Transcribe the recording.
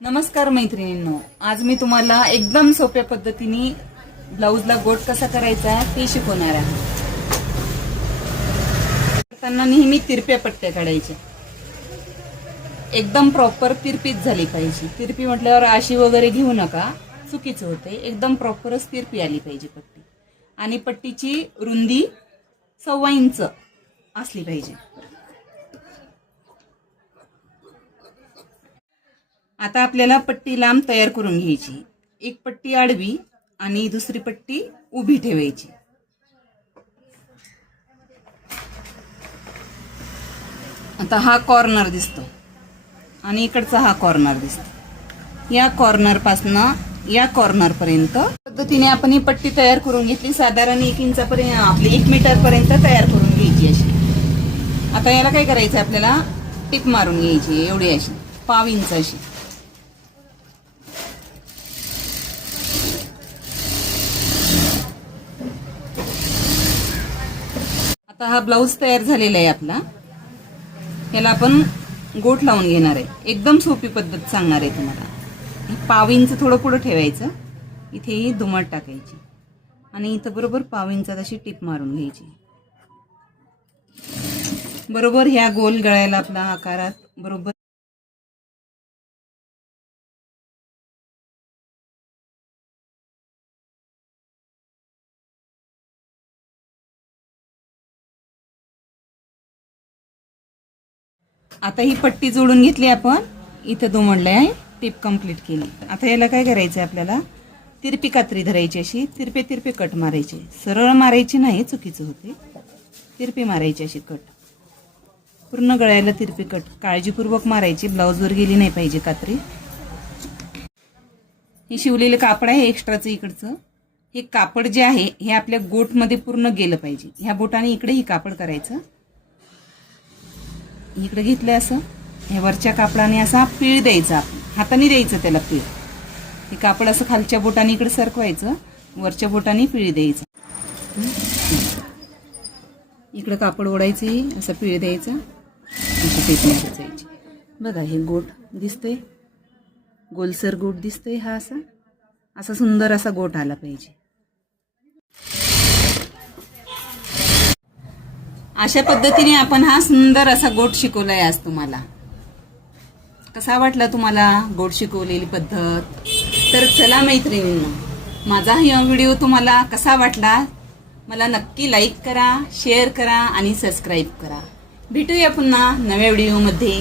नमस्कार मैत्रिणींनो, आज मी तुम्हाला एकदम सोप्या पद्धतीने ब्लाउजला गोट कसा करायचा ते शिकवणार आहे. त्यांना नेहमी तिरप्या पट्ट्या काढायच्या, एकदम प्रॉपर तिरपीच झाली पाहिजे. तिरपी म्हटल्यावर आशी वगैरे घेऊ नका, चुकीचं होते. एकदम प्रॉपरच तिरपी आली पाहिजे पट्टी. आणि पट्टीची रुंदी 1.25 इंच असली पाहिजे. आता आपल्याला पट्टी लांब तयार करून घ्यायची. एक पट्टी आडवी आणि दुसरी पट्टी उभी ठेवायची. आता हा कॉर्नर दिसतो आणि इकडचा हा कॉर्नर दिसतो. या कॉर्नर पासून या कॉर्नर पर्यंत पद्धतीने आपण ही पट्टी तयार करून घेतली. साधारण 1 इंचापर्यंत आपली 1 मीटर पर्यंत तयार करून घ्यायची अशी. आता याला काय करायचं, आपल्याला टिप मारून घ्यायची एवढी अशी 1.25 इंच अशी. आता हा ब्लाऊज तयार झालेला आहे आपला. याला आपण गोट लावून घेणार आहे. एकदम सोपी पद्धत सांगणार आहे तुम्हाला. 1.25 इंच थोडं पुढं ठेवायचं, इथे ही दुमट टाकायची आणि इथं बरोबर 1.25 इंचात अशी टिप मारून घ्यायची. बरोबर ह्या गोल गळ्याला आपला आकारात बरोबर आता ही पट्टी जोडून घेतली आपण. इथं दुमडले आहे, टिप कंप्लीट केली. आता याला काय करायचं, आपल्याला तिरपी कात्री धरायची अशी. तिरपे तिरपे कट मारायचे, सरळ मारायची नाही, चुकीचं होते. तिरपी मारायची अशी कट, पूर्ण गळ्याला तिरपी कट काळजीपूर्वक मारायची. ब्लाऊजवर गेली नाही पाहिजे कात्री. हे शिवलेलं कापड आहे एक्स्ट्राचं इकडचं. हे कापड जे आहे हे आपल्या गोटमध्ये पूर्ण गेलं पाहिजे. ह्या बोटाने इकडे ही कापड करायचं. इकडे घेतलं असं, ह्या वरच्या कापडाने असा पीळ द्यायचा. आपण हाताने द्यायचं त्याला पीळ. हे कापड असं खालच्या बोटाने इकडे सरकवायचं, वरच्या बोटाने पीळ द्यायचं. इकडे कापड ओढायचे, असं पीळ द्यायचं, अशी टेप मारायची. बघा हे गोट दिसतंय, गोलसर गोट दिसतंय. हा असा सुंदर असा गोट आला पाहिजे. अशा पद्धतीने आपण हा सुंदर असा गोट शिकवलाय आज तुम्हाला. कसा वाटला तुम्हाला गोट शिकवलेली पद्धत? तर चला मैत्रिणींनो, माझा हा व्हिडिओ तुम्हाला कसा वाटला मला नक्की लाईक करा, शेअर करा आणि सबस्क्राईब करा. भेटूया पुन्हा नव्या व्हिडिओमध्ये.